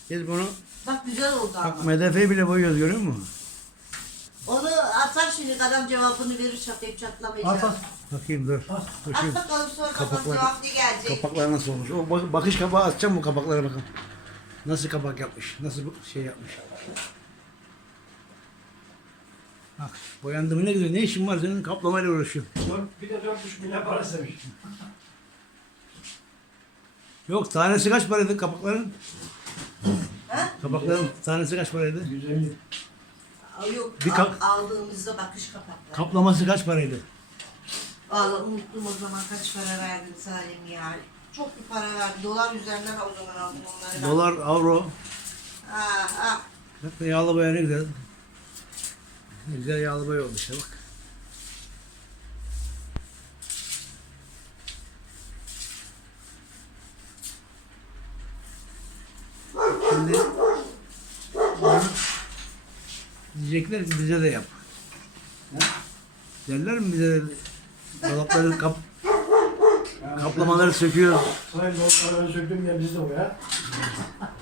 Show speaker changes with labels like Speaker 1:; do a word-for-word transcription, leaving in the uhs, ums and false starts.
Speaker 1: Biz bunu
Speaker 2: Bak güzel oldu ama.
Speaker 1: bak M D F'yi bile boyuyoruz, görüyor musun?
Speaker 2: Onu atar şimdi, adam cevabını verir, çatlayıp çatlamayacak.
Speaker 3: At at.
Speaker 1: Bakayım dur.
Speaker 3: At.
Speaker 1: Dur
Speaker 2: At
Speaker 1: şimdi.
Speaker 2: bakalım, sonra bakalım
Speaker 1: Kapaklar-
Speaker 2: cevap ne gelecek.
Speaker 1: Kapaklar nasıl olmuş? O bak- bakış kapağı atacağım, bu kapaklara bakın. Nasıl kapak yapmış? Nasıl bu şey yapmış? Bak boyandı mı ne güzel. Ne işin var senin, kaplamayla uğraşıyorsun.
Speaker 3: Dört- Bir de dört buçuk milyar para istemiş.
Speaker 1: Yok, tanesi kaç paraydı kapakların?
Speaker 2: Ha?
Speaker 1: Kapakların tanesi kaç paraydı?
Speaker 3: yüz elli.
Speaker 2: Aa, Yok,
Speaker 1: Bir
Speaker 2: al-
Speaker 1: kap-
Speaker 2: aldığımızda bakış kapakları.
Speaker 1: Kaplaması kaç paraydı?
Speaker 2: Vallahi unuttum o zaman kaç para verdin Salim ya. Çok bir para verdi. Dolar üzerinden o zaman aldım onları ben.
Speaker 1: Dolar, avro.
Speaker 2: Ah ah.
Speaker 1: Bak da yağlı boya ne güzel. Ne güzel yağlı boya oldu işte bak. Şimdi bunu diyecekler ki bize de yap. Derler mi bize de, dolapları kap, kaplamaları söküyor.
Speaker 3: Sayın dostlarına söktüm ya biz de o ya.